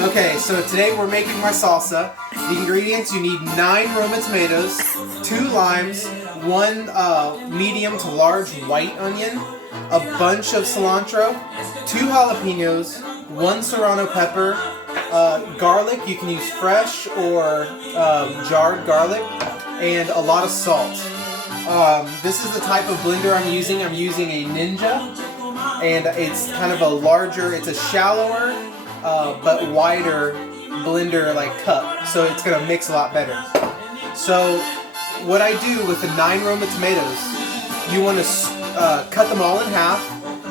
Okay, so today we're making my salsa. The ingredients, you need 9 Roma tomatoes, 2 limes, 1 medium to large white onion, a bunch of cilantro, 2 jalapenos, 1 serrano pepper, garlic, you can use fresh or jarred garlic, and a lot of salt. This is the type of blender I'm using. I'm using a Ninja, and it's kind of a larger, it's a shallower but wider blender like cup, so it's gonna mix a lot better. So what I do with the 9 Roma tomatoes, you want to cut them all in half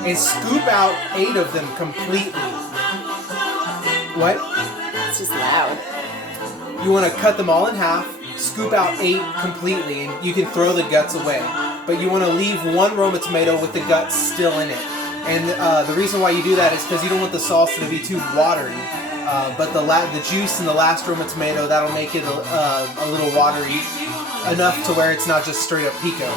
and scoop out 8 of them completely. What? It's just loud. You want to cut them all in half, scoop out 8 completely, and you can throw the guts away. But you want to leave 1 Roma tomato with the guts still in it. And the reason why you do that is because you don't want the salsa to be too watery. But the juice in the last Roma tomato, that'll make it a little watery enough to where it's not just straight up pico.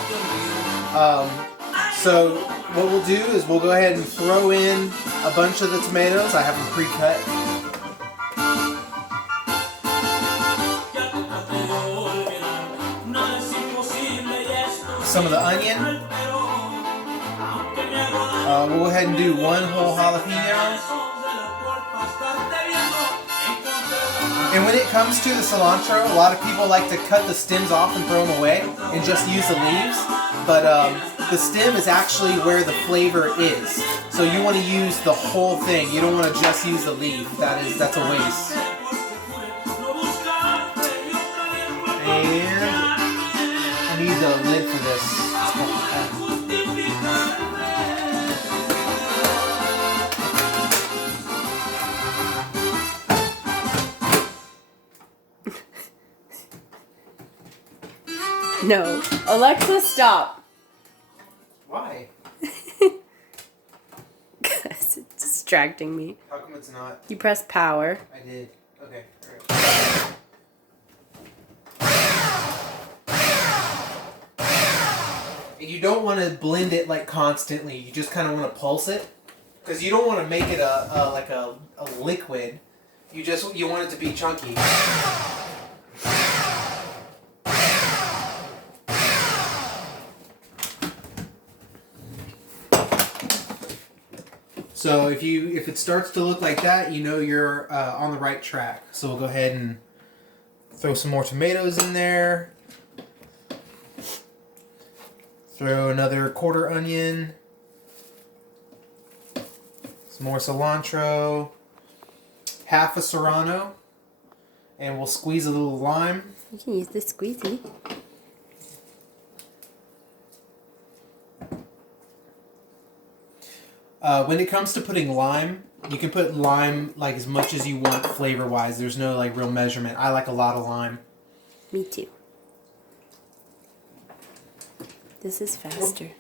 So what we'll do is we'll go ahead and throw in a bunch of the tomatoes. I have them pre-cut. Some of the onion. We'll go ahead and do 1 whole jalapeno. And when it comes to the cilantro, a lot of people like to cut the stems off and throw them away and just use the leaves. But the stem is actually where the flavor is. So you want to use the whole thing. You don't want to just use the leaf. That's a waste. And I need the lid for this. No. Alexa, stop. Why? Because it's distracting me. How come it's not? You press power. I did. Okay. And you don't want to blend it like constantly. You just kind of want to pulse it, because you don't want to make it like a liquid. You want it to be chunky. So if it starts to look like that, you know you're on the right track. So we'll go ahead and throw some more tomatoes in there. Throw another 1/4 onion. Some more cilantro. Half a serrano. And we'll squeeze a little lime. You can use the squeezy. When it comes to putting lime, you can put lime like as much as you want flavor-wise. There's no like real measurement. I like a lot of lime. Me too. This is faster.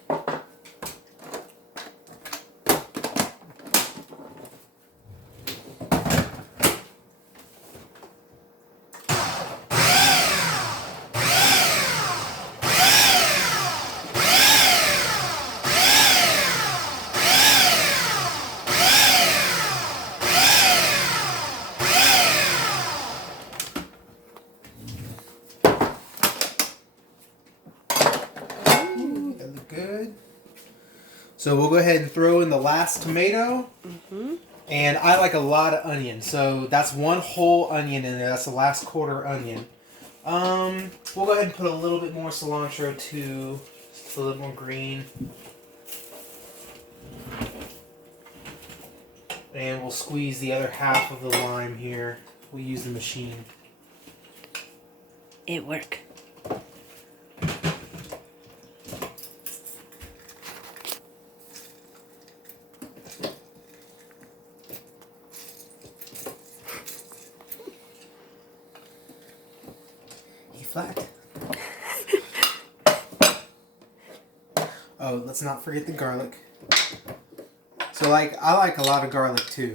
Good. So we'll go ahead and throw in the last tomato. And I like a lot of onion, so that's 1 whole onion in there. That's the last 1/4 onion. We'll go ahead and put a little bit more cilantro too, just a little more green. And we'll squeeze the other half of the lime here. We'll use the machine. It worked. Flat. Oh, let's not forget the garlic. So I like a lot of garlic too.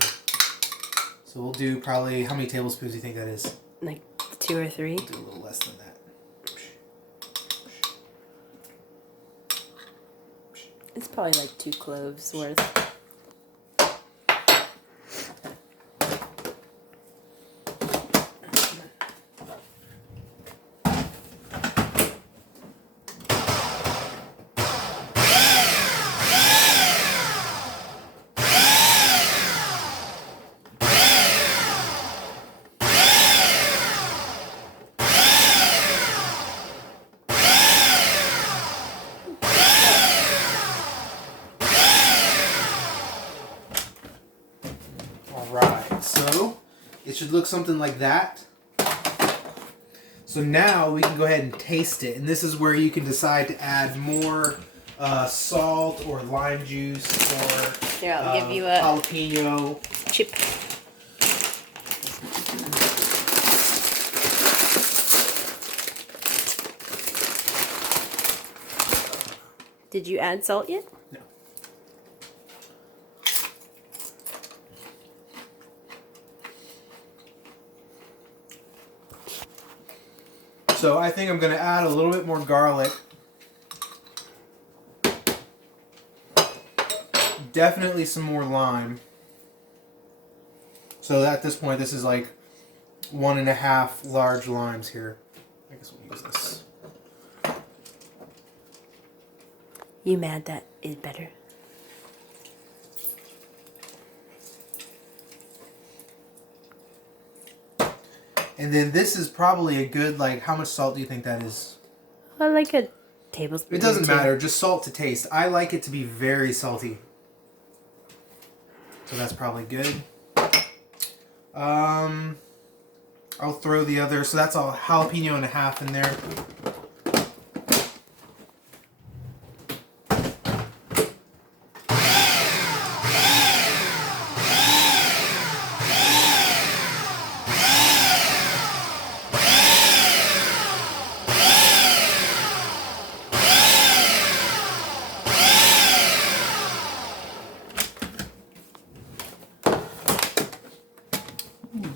So we'll do probably, how many tablespoons do you think that is? Like 2 or 3? We'll do a little less than that. It's probably like 2 cloves worth. Alright, so it should look something like that. So now we can go ahead and taste it. And this is where you can decide to add more salt or lime juice or Here, I'll give you a jalapeno. chip. Did you add salt yet? No. So I think I'm going to add a little bit more garlic. Definitely some more lime. So at this point, this is like 1.5 large limes here. I guess we'll use this. You mad that is better? And then this is probably a good, like, how much salt do you think that is? I like a tablespoon. It doesn't or two. matter, just salt to taste. I like it to be very salty. So that's probably good. I'll throw the other, so that's a jalapeno and a half in there.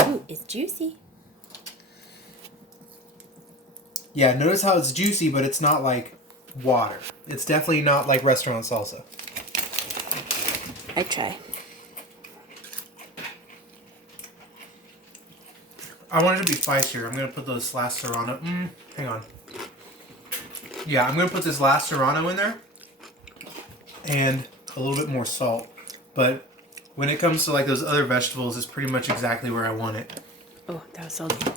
Ooh, it's juicy. Yeah, notice how it's juicy, but it's not like water. It's definitely not like restaurant salsa. I try. I want it to be spicier. I'm going to put this last serrano. Hang on. Yeah, I'm going to put this last serrano in there. And a little bit more salt. But when it comes to like those other vegetables, it's pretty much exactly where I want it. Oh, that was salty.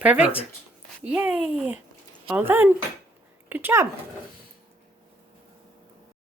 Perfect. Perfect. Yay! All done. Good job.